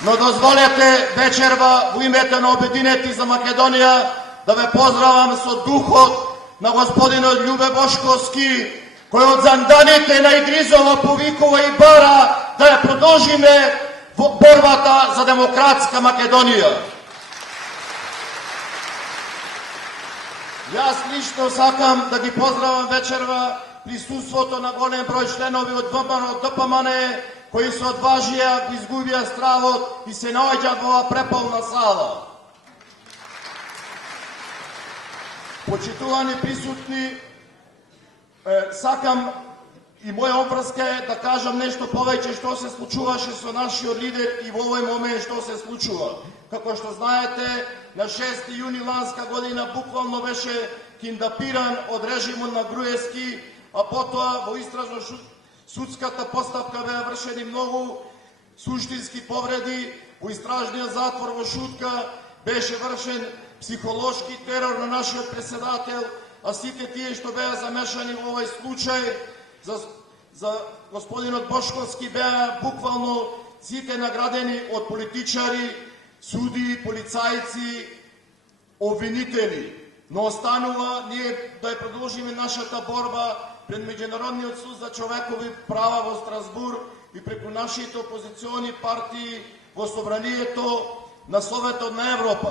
Но дозволете вечерва во името на Обединети за Македонија да ве поздравам со духот на господинот Љубе Бошковски, кој од занданите на Идризово повикува и бара да ја продолжиме во борбата за демократска Македонија. Јас лично сакам да ги поздравам вечерва присуството на голем број членови од ДПМН, кои се одважија, изгубија стравот и се наоѓаат во оваа преполна сала. Почитувани присутни, сакам и моја обврска е да кажам нешто повеќе што се случуваше со нашиот лидер и во овој момент што се случува. Како што знаете, на 6 јуни ланска година буквално беше киндапиран од режимот на Груевски, а потоа во истражно-судската постапка беа вршени многу суштински повреди, во истражниот затвор во Шутка беше вршен психолошки терор на нашиот председател, а сите тие што беа замешани во овој случај за господинот Бошковски беа буквално сите наградени од политичари, суди, полицајци, обвинители. Но останува ние да ја продолжиме нашата борба пред Меѓународниот суд за човекови права во Страсбур и преку нашите опозициони партии во Собранието на Советот на Европа.